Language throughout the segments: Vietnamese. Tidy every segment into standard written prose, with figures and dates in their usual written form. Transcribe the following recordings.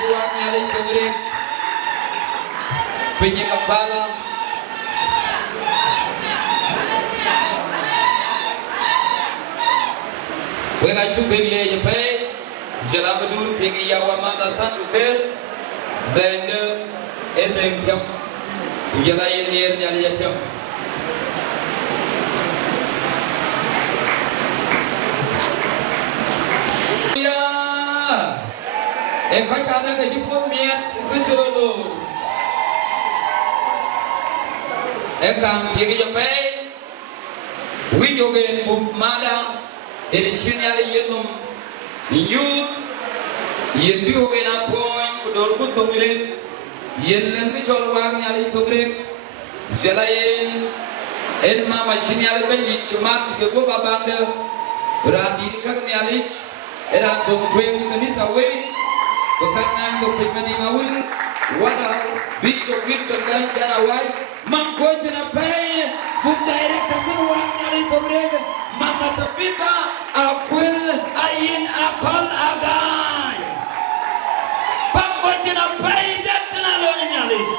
Nyali Togre penye Kampala wega chukele yepe jalabadur fegi yawa manda sanduker then edeng jam jala yenir nyali jam ya ekoi kana ke jipon miat kucholo ekam fegi yepe wijogen mada edisinyali yenum youth yen bi hoge na point ko dor ko tongire yen len mi chol war nyali togre jela yen en mama chinyali benji chimat ke go babande radi kak nyali era to twen kanisa we ko kana ngo pemeni ngawul wada bishop Wilson dan jana wai man ko jana pay bu direct ko war nyali togre mama tapika akwil ayin akol agay pakko na pay datna lo nyalis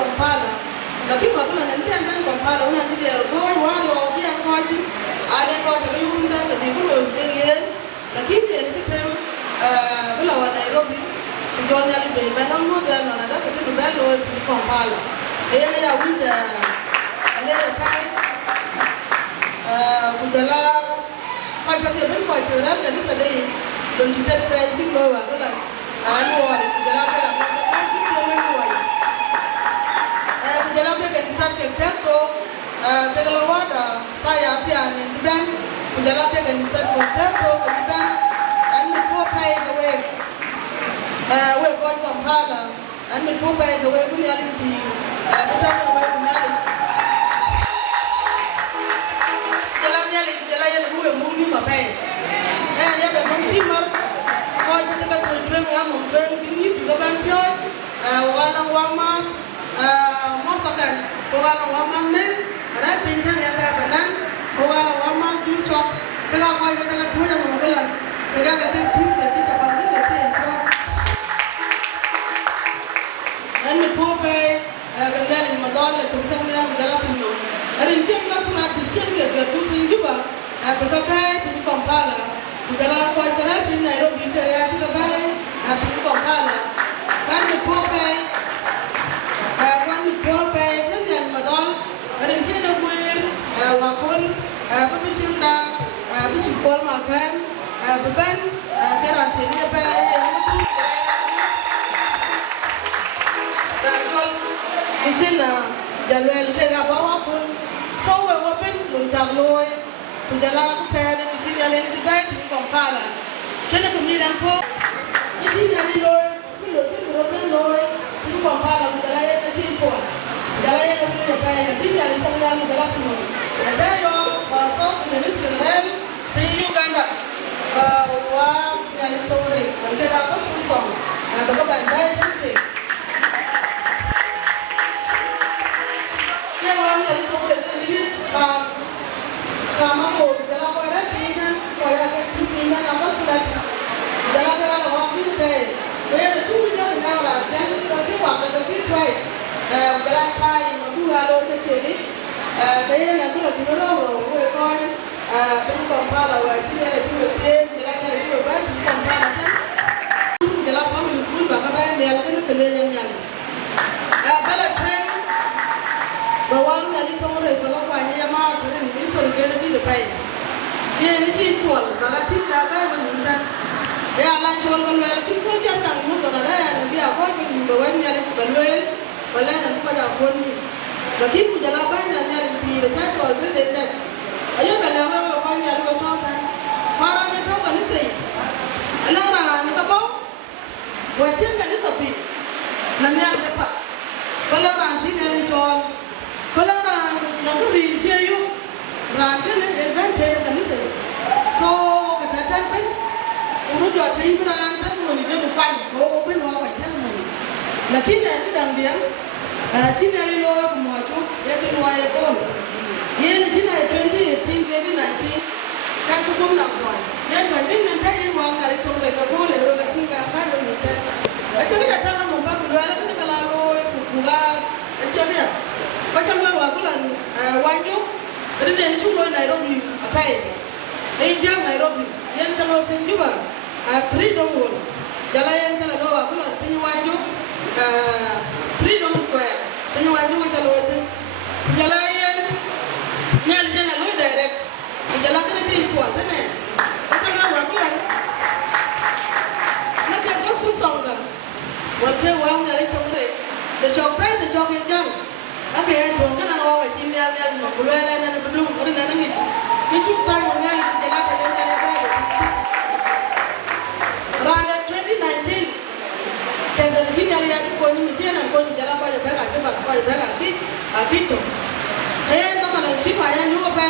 Kampala lakini wakula na ndia ndani kwa pala una ndia kwa wale wa ndia kwa ji ale kwa ta yu kunda da di ko ndia lakini ni kitem bila wa Nairobi ndio nyali be bana mo da na da ka tu ba lo kwa pala ya winda ale kai kujala kwa ta ben kwa tira da ni sadai don kita pe shi lo wa kala anu wa kujala kala kwa ji lo wa kujala pe ka disat ke teto tegala wada kaya pia ni dan kujala pe ka disat ke teto ke dan an ko pai ga we ko pala an ko pai ga we kunyali ti kutaka we kunyali jala yele huwe mungi mapai ya be mun timar ko ta ka to tren ya mun tren ni bi ga ban pyo wala wama masakan wala wama men ra tin tan ya ka banan wala wama du cho kala ko ya kala tu ya mun bela kala ka tin tu da ti ka ba ni da tin to an mi ko pe ga dalin madal la tu tan ya dala pino arin ti ka suna ti sien ga tu ni juba ka ba ti Kampala kujala kwa jara ti Nairobi te ya ti ka ba ti Kampala kan mi ko pe tan ya madal arin ti na muir wa kon ba mi simda bi si pol ma kan ban kera te ne pe da jol isina jalwel te ga ba wa kon so we wa ben lun jang loy kujala ku pe ni ti ya le ti ba ti Kampala tena ko mi ran ko ti ya ni loy ku lo ti ro na loy ti Kampala kujala ya ti ko kujala ya ti ya pa ya ti ya ni tang ya kujala ti mo ada yo ba so ni ni Israel ti Uganda wa ya ni to re ande da ko so na ko ba dai ti wa ya ni to re ni kama mo dala ko ra pina ko ya ke pina na ko la dala ka wa fi pe we da tu ni na ra ya ni ko ki wa ka ki try dala kai mo du ga lo te sheri de na tu la ti ro we ko tu ko pa la wa ti ne tu te dala ka tu ba ti ko pa la dala ka mo school ba ka ba ne ya ke ne le yang yang bala tren bawang dari kongre kalau banyak yang mau beri ni sorry kena di depan. Dia ni cincul, kalau cinta kan menunda. Dia alat cincul kalau ada cincul jangan kamu kalau ada dia apa yang bawang nyari baloi, balai nanti pada pun ni. Bagi pujalah banyak dan nyari pir, kan kalau tu dengar. Ayo balai apa bawang nyari bawang kan. Para ni tahu kan ni sih. Alara ni kapau, buatnya kan ni sepi. Nanya lepas. Kalau orang sini ni soal. Kalau orang nak beri dia yuk, rakyat ni advantage kan ni sih. So kadang-kadang kan, urut jual beli orang kan semua ni dia bukan, kau pun orang macam mana. Lagi nanti dalam dia, sini ada lawyer semua tu, dia tu lawyer pun. Dia ni sini 2018, 2019, kan cukup nak buat. Dia 2019 nanti orang dari tu mereka boleh, mereka tinggal apa yang mereka. Macam ni kita nak membuat kedua lagi ni kalau lawyer, bukan, macam ni. Macam mana wakulan wanyo, ada ni cuma Nairobi apa ini? Ini jam Nairobi, yang kalau penjual, Freedom Wall, jalan yang kalau wakulan penjual Freedom Square, penjual kalau itu, jalan yang ni ada jalan lain direct, jalan kan itu kuat, kan? Macam mana wakulan? Macam kau pun sangka, waktu wang dari Congress, the job yang jam. Oke, jom kan orang ini nyal no, kalau ada bedung, orang ada ni, itu tanya nyal jalan ke jalan apa? Randa 2019, tenda ni nyal yang kau ni mungkin nak kau jalan apa je, berapa je, berapa je, berapa gitu. Teman orang si payah ni apa?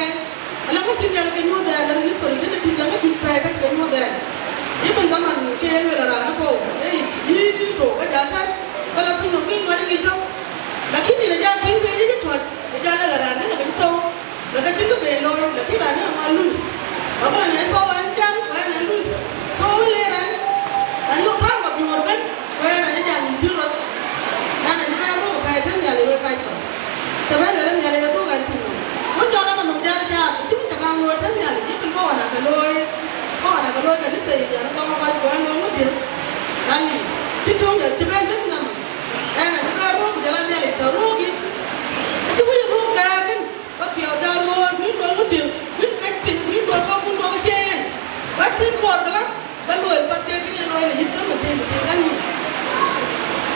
Alam kau nyal ke nyuat dah, orang ni sorry, kita tidak nak payah ke nyuat dah. Ini pun teman kau ni lara kau, ini tu, kau jalan, kalau pun mungkin mari kita. Lakini najaa kinga yeye tu najaa la rana na binto na kinga belo na kila ni malu wakala ni ko wanjang wa na lu so le ran ani ko kan ba biwor ben wa na najaa ni jiro na na ni ba ro ka tan ya le ka ko Tapi dalam nyari itu kan tu. Muncul apa menjadi apa? Itu kita kan loi kan nyari. Itu kau ada loi kan disay. Jangan kau mau buat loi dia. Kali. Itu enggak cuman itu nama. Nak juga roh jalan nyari terus gitu. Itu punya roh kan. Bagi ada loi, ni loi dia. Ni kain, ni loi kau pun mau kerja. Bagi kau adalah loi. Bagi dia loi ni itu mungkin kan.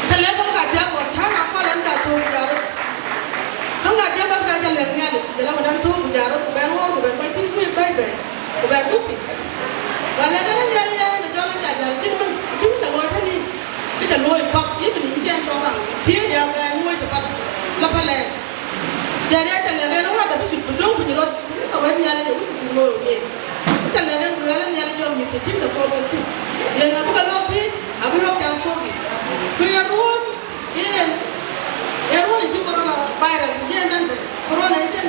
Kalau kau kerja kau thang apa landa tu jalan. Hanga dia bakal jalan nyali, jalan dan tu berjalan, bukan macam tu baik, bukan tu. Kalau kan jalan jalan, kita luar ni, kita luar pak, ini dia orang, dia yang luar cepat, lepas leh. Jadi jalan orang ada tu bedong berjalan, kita nyali luar ni. Kita nyali jalan ni, kita tak tu. Yang aku kalau aku nak cancel ni. Kaya luar, Error itu coronavirus, corona itu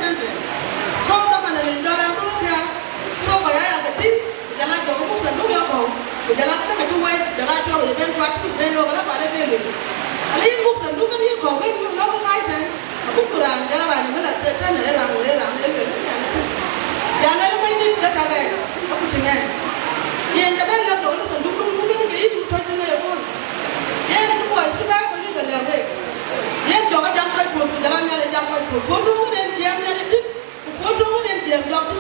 so mana ni jalan tu ya, so kaya yang kecil, jalan jauh pun sendiri apa, jalan kita macam jalan jauh, event kuat, belo kalau pada belo. Kalau yang pun sendiri kan yang kau kan, lalu kaya kan, aku kurang jalan ni mana terus ni orang, jalan apa ini kita kaya, aku tinggal. Yang jalan lalu kalau sendiri mungkin kita itu terus ni apa, yang kita buat sudah kau ni berlalu. Yang jaga jangan kau jalan nyala jangan kau bodoh dan diam nyala tu, bodoh dan diam jauh tu.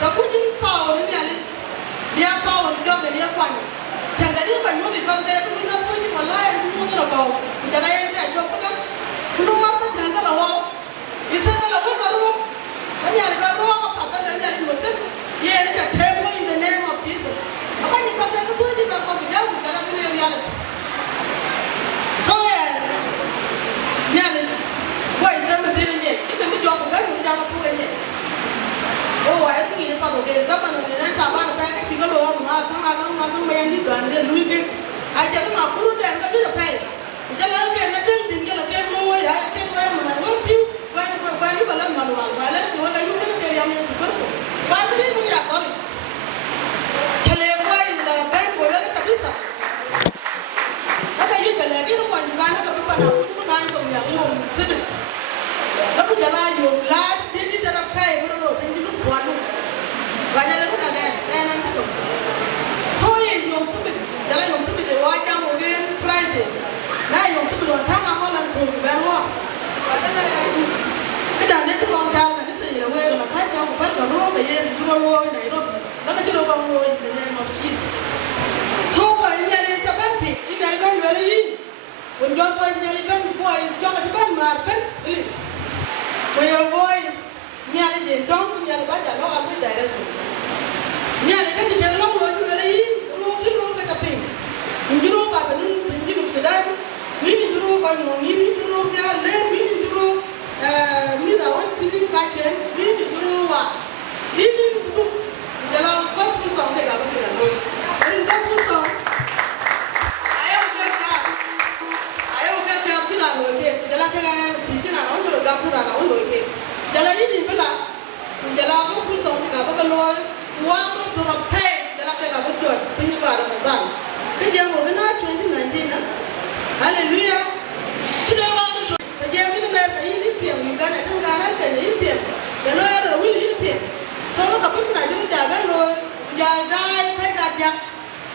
Tapi jenis sahur ni nyala, dia sahur jauh dia kuat. Jangan dia banyak di pantai tu nak tu ni malah yang tu mungkin apa. Jalan yang dia jauh tu kan, belum apa jangan lawan. Isap lawan baru, kan nyala baru apa kata nyala mungkin. Ia ni kan temple in the name of Jesus. Apa ni pantai tu ni baru jauh jalan tu ni dia. Nyali, wah itu mesti ni, itu mesti jauh kan, jangan pun ni. Oh, wah itu ni apa tu? Kita mana ni? Nanti apa nak pakai? Kita luar rumah, tang bayar ni tuan dia lui ke. Aja tu mak puru dia, kita tu pakai. Jalan ke, nanti tinggal ke luar ya, ke luar mana? Luar piu, wah ni balam maluan, balam tu ada yang ni kerja yang super so. Balam ni pun ya kali. Kalau wah ini dah baik, boleh tak bisa. Ada yang balam ni pun di mana tapi pada Nai kau yang yom sedih, lalu jalan yom lad, dia ni tak pakai, betul tak? Dia ni buat tu, banyak lagi ada, nanti tu. So yom sedih, jalan yom sedih, wajah mungkin Friday, nah yom sedih orang thang apa lanjut berwah, ada ni, kita ni tu orang jalan ni saya jalan, kalau pakai jauh, pakai kalau bayar jual luar ni, lalu jual orang luar ni, ni macam cheese. So ini ada apa ni? Ini ada kan beli. Unjol boy nyali kan boy joga di ban mar kan ini boy boys nyali je dong nyali baca lo aku daerah tu nyali kan di dalam lo tu nyali lo ke tapi injuro ba ben injuro sedang ini injuro ba no ini injuro dia le ini injuro ni da wan sini kajen ini injuro wa ini itu dalam pas pusong ke apa ke lo ini pas pusong jalan kaya tiga nak orang bergabung nak orang loi. Jalan ini bela, jalan apa pun sama kita bakal loi. Uang tu turun pay, jalan kaya berdua, ini baru mazal. Kerja mau benar 2019 na, haleluya. Kita orang tu kerja ini memang ini piam, juga nak tenggaran kerja ini piam. Kalau ada orang ini piam, soalnya tapi pun ada jaga loi, jalan pay kerja.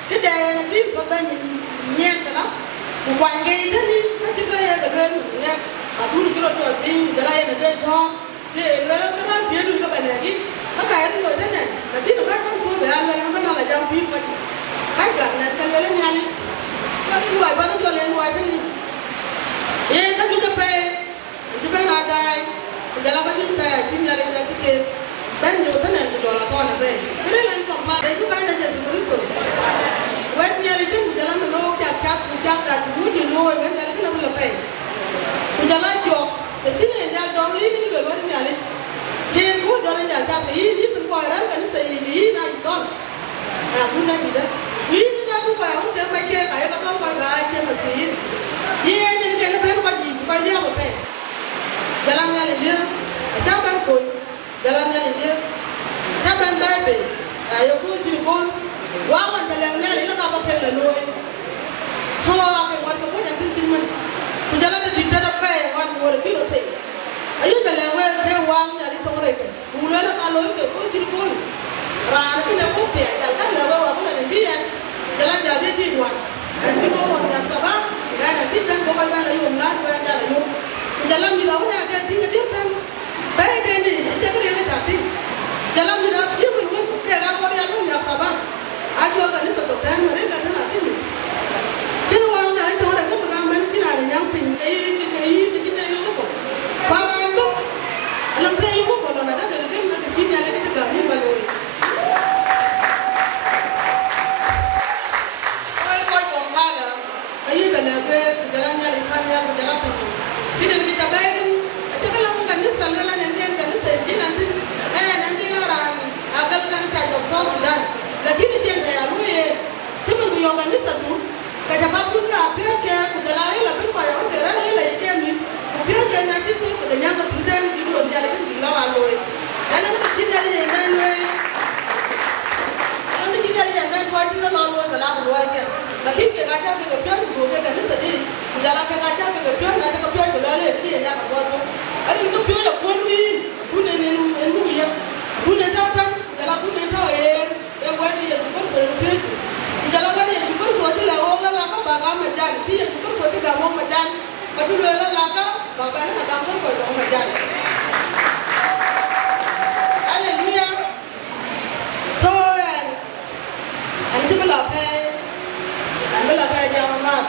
Kerja nanti bagai nyen lah. Bukan gaya ni, macam gaya dengan ni, aku ni kalau tu ada jalan yang ada jauh, dia kalau dia dulu kalau lagi, apa yang tu ada ni, nanti tu kan tu berang berang berang lah jam pagi pagi, kan nanti kalau ni ani, kan tu apa tu jalan luar ni, kan tu sampai ada, jalan pagi sampai, tim jalan pagi ke, ben tu kan nanti jalan tu ada, kerana lain tempat, itu kan ada seperti itu. When nyari tu jalan menolak cat mudi loy kan jalan kita boleh lepas. Jalan jauh, di sini jalan jauh ini luar mana nyari. Dia pun jalan cat ini berkoran kan saya ini naik don. Aku nak tidak. Ini kan tu bayar dia macam kaya kata bayar dia mesin. Dia jadi kena bayar pagi dia apa? Jalan nyari dia, macam pun jalan nyari dia, macam baby. Ayo pun jadi pun. Wah, kan jalan ni, ini apa kerja loi? So, apa yang warga pun yang tinggi mana? Jalan di daerah pay, wan luar kilo pay. ayu bele we ke wang ya li tongre ke bulo la ka lo ke ko ti ko ra na ke ne ko te ya ka le wa ko ne bi ya jala ja de ti wa ti no ro ya saba ga na ti tan ko ba la yo na wa ja la yo jala mi da wa ga ti ke tan ba ke ni te ke ne ta ti jala mi da ti ko ke ga ko ya no ya saba a jo ka ni sa to tan re ga na ti ni kino wa ga ni tongre ko ba man ki na ni yang pin ai ti ti te yo ko pa alam pre yuko bolo na da ke na ke tinya le ke ga ni balo e ko ko mala ayi bala ke jalan ya le kan ya ko jalan ko kini ni ka bai ni ate kala ko kan ni salala ne ne kan sai dina ti nan ti la ran agal kan ta jo so Sudan lakini tienda ya ruye kama ndio ngani sadu ka jabat ku ka pe ke ko jalan la pe ko ya ko ra la ke mi ko pe na ti ko ko nya ka tudan jale ni la wa loy ana ko ti jale ni ngan we ana ti jale ni ngan wa ti na lo lo la ko wa ke lakini ke ga ja ke pyo ko ke ga ni sadi jala ke ga ja ke pyo na ke pyo ko la le ti ya ka wa ko ari ko pyo ya ko lui ku ne ne mu ya ku ne ta ta jala ku ne ta e wa ni ya ko so ko pyo jala wa ni ya ko so ti la o la ka ba ga ma ja ti ya ko so ti ga mo ma ja ka tu le la ka ba ga ni ka ko ko ma ja Hallelujah. So, and people are paying, and people are paying down map.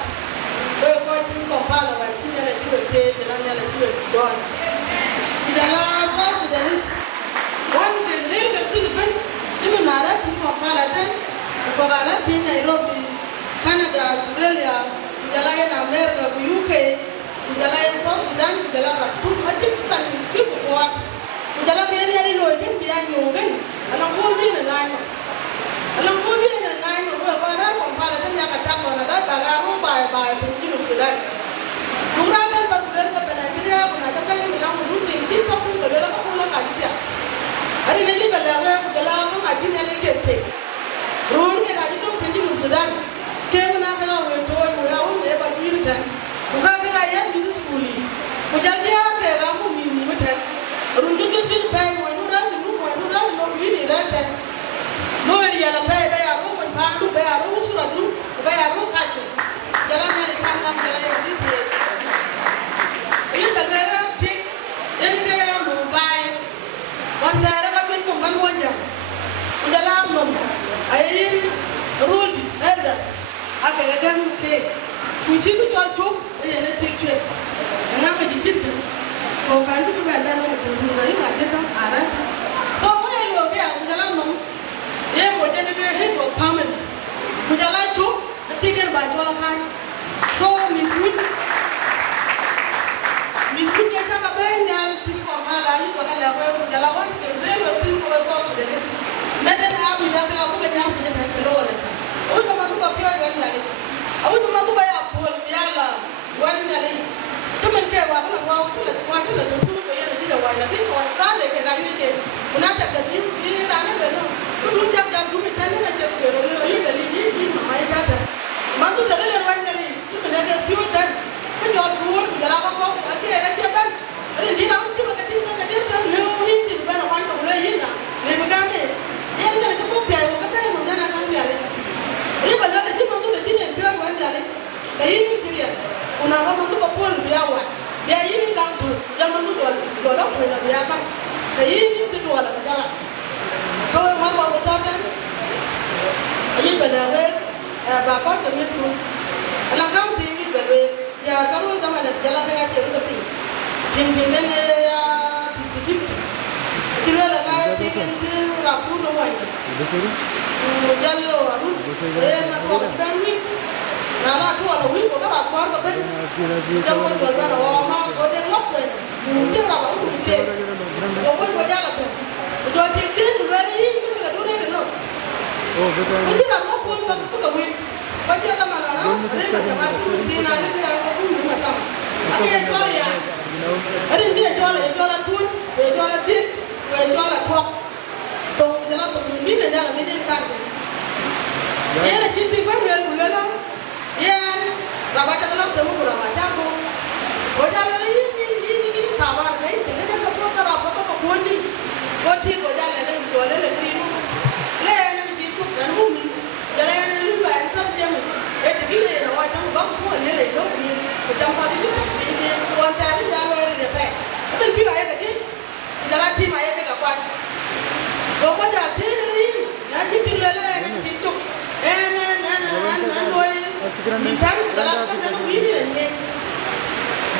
We're going to compile our email and you will pay the land and you will go. In the last house, there is one of the real activity, even Nara, you compile a ten, for Nara, in Nairobi, Canada, Australia, the Lion America, UK, the Lion South Sudan, the Laka, I think you can keep what. Jala ke ni lo ke bi an yo ben ala ko bi na ngai ala ko bi na ngai no ba ra ko pa la tan ya ka ta ko na da ba ga ro ba pe ni Sudan dura dan ba ber ka ta ni ya ko na ta pa ni la ko ru ti ko ko ko la ko la ka ti ari ne ba la wa jala ko ma ti ne ke te ro ni ga ji to pe ni Sudan ke na ka we to yo ya o ne ba ji ta ko ka ga ya ni tu li ko jal ya ke ga ko mi mi ta rundu dundu pay mo no ni rata no ri ala pay ba ya ro ko pa du ba ya ro sura du ba ya ro ka ko jala ma ni kan jam jala ya di pe ni ta gara ti ni ka ya mo bai wan ta ra ka ko ban won jam jala mo ay rule elders aka ga gan te ku ci ku tol tu ya na ti ci na ka ji ti ko kan du ba da na ko du na yi ma de ta ara so mo ye lo ge a jala mo ye mo de ne be he do pamen ku jala tu ti ger ba jola kan so mi ku ke ka ba be nyal ti ko mala yi ko la ko jala wan ke re lo ti ko so so de les me de na mi da ka ko be nyam ti ta lo la o ko ma ko ba pyo wa nyale o ko ma ko ba ya pol yala wa nyale kemen ke wa bala wa kula to su ko yana diga wa na bin on sale ke ga yike una ta da ni rana be no ku dun jam jam du mi tan na je ko ro lo yi da ni ma mai ta ta ma tu da le wa nyale ku me da fiu tan ku jo ku jala ba ko a ke ban ari ni na ku ba ka ti ka de tan le o ni ti ba na wa ko le yin na le bu ga me ye ni ka ko pe ko ta mo na na ka ni ale e ba da ti ma tu da ti ne pe wa nyale ka yin ni firia una ba mo ko pol biya wa biya yin kan tu ya mo do la ko na biya ka ka yin ti do la ka jala ko ma ba ko ta kan ayi ba da be ba ko ta mi tu ala kam ti mi be be ya ka ro ta ma da jala ka ga ti ru ta pi kin ne ya ti ti la ga ti kin ti ra pu no wa ni jallo aru na ko ta ni nala tu ala wi ko ka ko ko ben jam ko jol ba o ma ko de lok ko ni ra ba u ke ko ko jala ko jo ti ti du ba ni ko la do re no o ti ra mo ko ko wi ko ti ta ma na re ma jama ti na ni ra ko ni ma tam ani e jo ya ari ni e jo la tu e jo la ti e jo la to to jala ko ni ne jala ni ka ye la chi ti ko le la ye raba ta lo te mo raba ta ko o ja le yi ta ba ne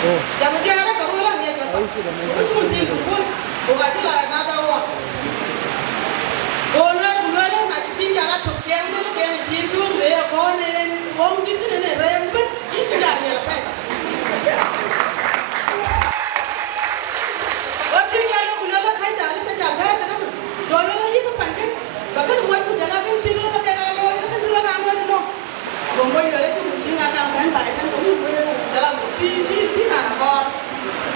Jangan dia ada kalau orang dia kata, itu dia pun bukan lah nada awak. Boleh nak cium jalan tu cium tu lebih yang cium dia kau ni orang itu ni rembet itu jadi lah kan. Waktu jalan boleh kan jalan kita jalan kan, jalan lagi tu pandai. Bahkan buat tu jalan kan tinggal tak ada kalau itu kan jalan angin tu. Rumah jalan tu mungkin akan banyak kan, tapi jalan di mana kau?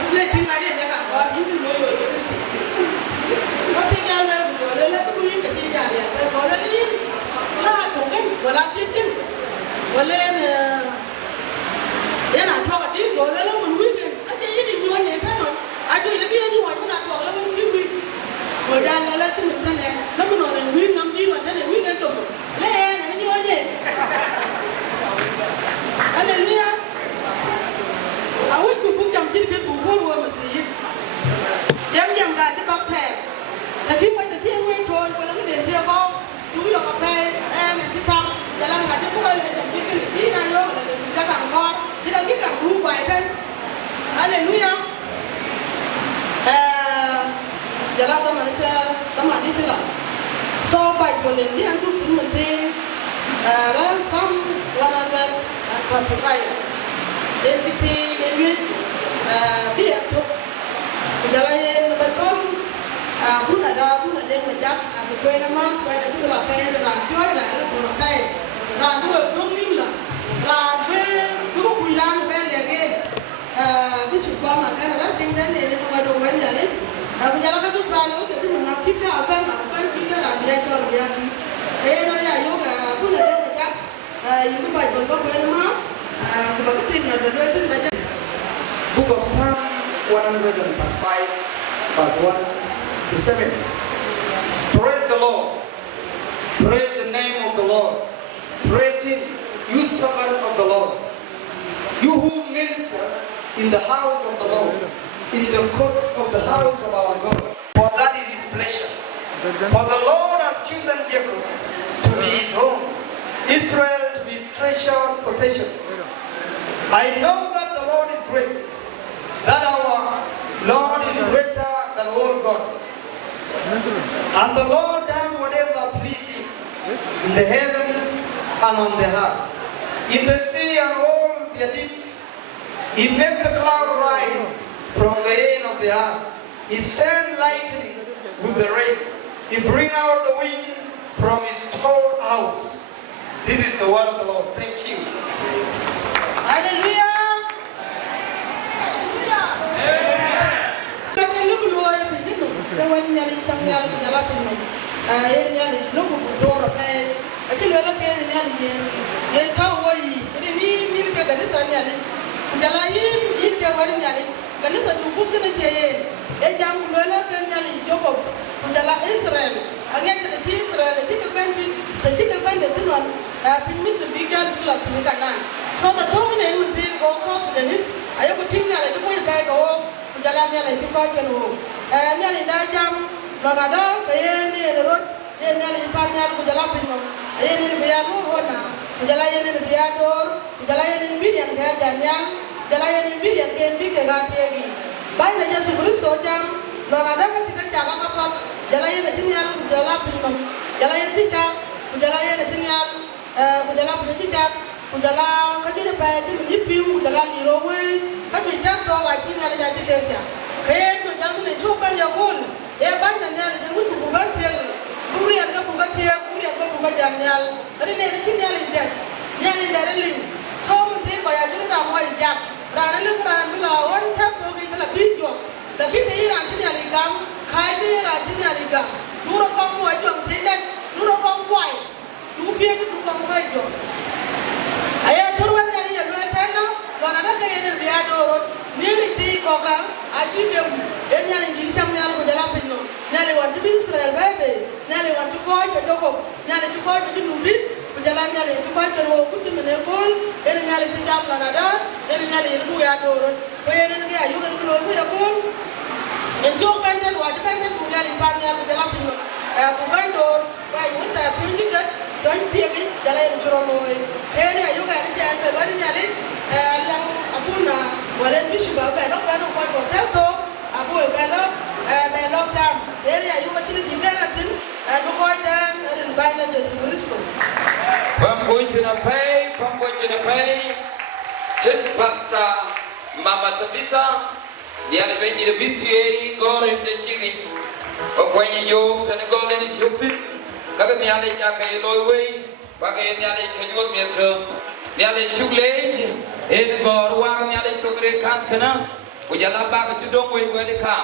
Boleh tinggal di dekat kau, itu loyo. Waktu jalan boleh tu mungkin kerja dia. Boleh ni, lah tu kan, boleh cium, boleh dia nak cuak dia, boleh lah mungkin kan. Ada ini dua ni kan, ada ini dia ni orang nak cuak lah mungkin. Boleh lah tu mungkin kan, namun orang mungkin nampi macam ni mungkin tu. Leh, ni orang ni. Haleluya. Awak kumpul jam kita kumpul dua masjid. Jam dah cepat teh. Tapi pada tiang wei toy, pada kita dia kau, tu yang apa? Nanti tak jalan ngaji pun boleh jam kita ni nayo, kita kau, kita dua baik kan. Haleluya. Jalan taman itu lah. So baik boleh ni antu pun mungkin ransom 125. NPT David dia tu jalan betul pun ada macam kue nama kue itu lah kue rakyat lah itu kue rakyat belum ni lah rakyat tu kuilan kue lagi di sekolah makan ada tinggal ni kalau orang jalan aku jalan kan tu baru jadi mengaku kita apa kita rakyat jual dia naya yoga pun ada macam itu baik betul kue nama Book of Psalm 105 verse 1 to 7. Praise the Lord. Praise the name of the Lord. Praise Him, you servant of the Lord. You who ministers in the house of the Lord, in the courts of the house of our God. For that is His pleasure. For the Lord has chosen Jacob to be His home, Israel to be His treasured possession. I know that the Lord is great, that our Lord is greater than all gods. And the Lord does whatever pleases Him in the heavens and on the earth, in the sea and all their deeps. He made the cloud rise from the end of the earth. He sent lightning with the rain. He bring out the wind from His storehouse. This is the word of the Lord. Thank you. Haleluya. Kita lupa luar begitu. Kawan nyari sambil jalan penuh. Nyari lupa dor apa? Aku luar ke nyari yang tahu woi. Jadi ni kita kan nyari. Jalan ini kawan nyari. Kan cukup kena cahaya. Jam luar ke nyari Jacob. Jalan Israel. Hanya kita di Israel. Kita kan itu non. Pingmi sebigan tu lah pingmi kanan. So the dominant would be go for Sudanese. I have a thing that I do my bag or Jalania like you call your and Yali Dajam, Lonada, Kayani and the road, then Yali Panya Jalapino, Ayan in the Biano Hona, Jalayan in the Biador, Jalayan in the Bidian Janyang, Jalayan in Bidian came big Gatiagi. By the Jesuit Sojam, Lonada Chaka, Jalayan Jimian, Jalapino, Jalayan Ticha, Jalayan Jimian, Jalap Ticha. Udala kaji apa itu menyipu udala lirowe kaji jatuh wajib ada jadi kerja. Kayak udala ni coba dia pun, banyak nyali jadi untuk bukan tiang, burian ke bukan tiang, burian ke bukan janyal. Jadi ni ada kini nyali dari ling. So mungkin bayar juga ramai jam. Rana lu melawan tap tu kita lebih jauh. Tapi ni rana nyali gam, kaya ni rana nyali gam. Dua orang wajib tidak, dua orang kuai, dua orang kuai jauh. Ayah turun dari jalan tanah, kalau ada yang dia dorong, ni mesti koka, asyik dia, dia nyari diri sama nyari berjalan penuh, nyari wanita Israel baby, nyari wanita kau ke Jacob, nyari kau ke Nubi, berjalan nyari kau ke Rokut di Menekul, dia nyari sejam lanada, dia nyari ilmu ya dorong, kaya dia ayu kan keluar ya pun, insya Allah wajib kan nyari panjang berjalan penuh, bukan dor, baik kita punya kan. Don tiagi jalan yang suroloi. Kaya ni ayu kan ni jangan berwadi nyari lang apuna wala bishi ba ba no ba no ko ko tato abu ba no ba no jam eri ayu ko tin di bena tin do ko dan rin ba na Jesus Kristo Pamboche na pay Chen Pastor Mama Tabitha Diane benji de bitieri gore te chigi o kwenye yo tane gole ni shukti kaga niale kay loy bagay niale kanyol mieka niale shugle en gor wa niale togre kan kana ko jala baga tudong we ka